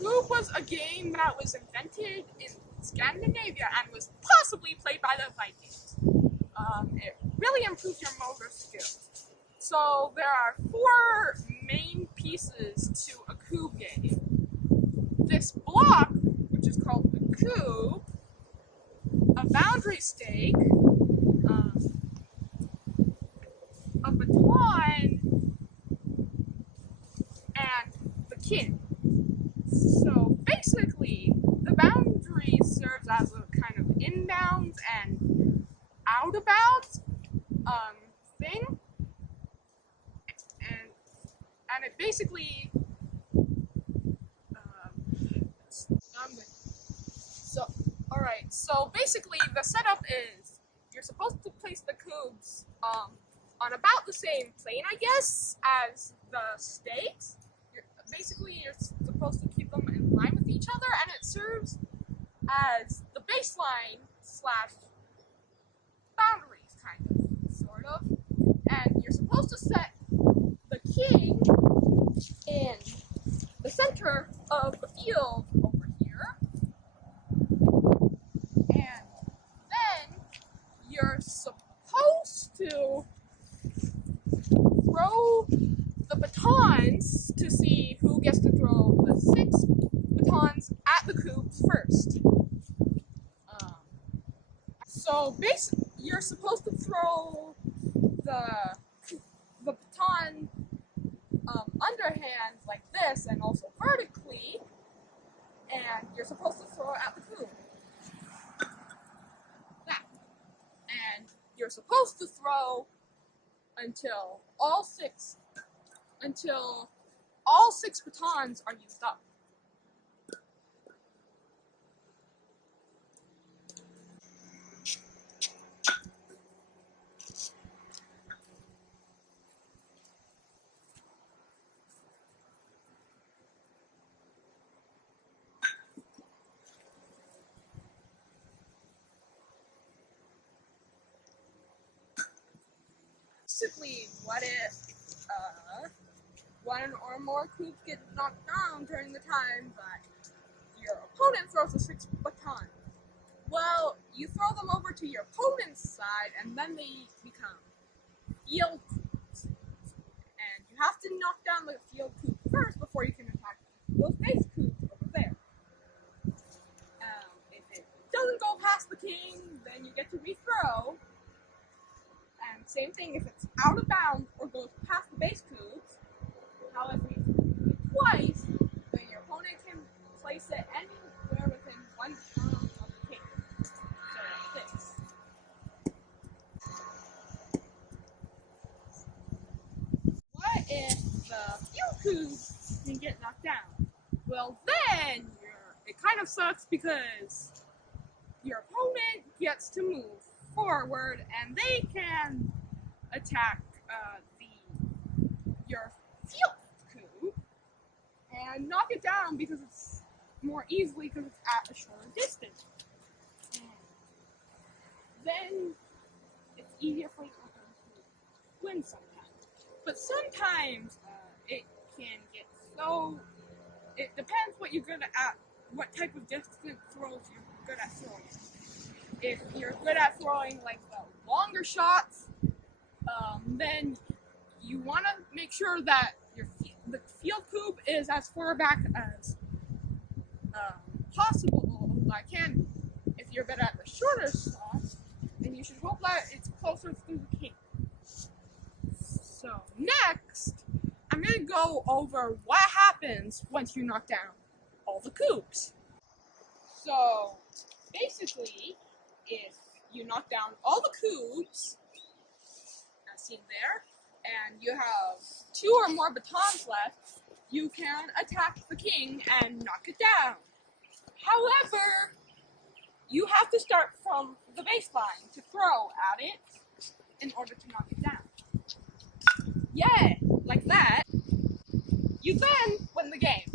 Kubb was a game that was invented in Scandinavia and was possibly played by the Vikings. It really improves your motor skills. So there are 4 main pieces to a Kubb game. This block, which is called the Kubb, a boundary stake, a baton, and the king. So basically, the boundary serves as a kind of inbounds and out-of-bounds thing, and it basically So basically, the setup is you're supposed to place the Kubbs on about the same plane, I guess, as the stakes. You're supposed to keep them in line with each other, and it serves as the baseline / boundaries, kind of, sort of. And you're supposed to set the king in the center of the field over here, and then you're supposed to throw the batons to see who gets to throw the 6 batons at the Kubbs first. So basically, you're supposed to throw the baton underhand like this, and also vertically, and you're supposed to throw it at the Kubb. That. And you're supposed to throw until all 6 batons are used up. Basically, what if one or more Kubbs get knocked down during the time that your opponent throws a 6 baton? Well, you throw them over to your opponent's side, and then they become field Kubbs. And you have to knock down the field Kubb first before you can attack those base Kubbs over there. If it doesn't go past the king, then you get to rethrow. And same thing if it's out of bounds or goes past the base Kubbs. However, if you do it twice, then your opponent can place it anywhere within 1 turn of the king. So like this. What if the field Kubbs can get knocked down? Well, then it kind of sucks because your opponent gets to move forward, and they can attack your field Kubb and knock it down because it's more easily because it's at a shorter distance. And then it's easier for your opponent to win sometimes. But sometimes it can get so. It depends what you're good at, what type of distance throws you're good at throwing. If you're good at throwing like the longer shots, then you want to make sure that the field Kubb is as far back as possible as can be. If you're good at the shorter shots, then you should hope that it's closer to the king. So next, I'm going to go over what happens once you knock down all the Kubbs. So basically, if you knock down all the Kubbs, as seen there, and you have 2 or more batons left, you can attack the king and knock it down. However, you have to start from the baseline to throw at it in order to knock it down. Yeah, like that. You then win the game.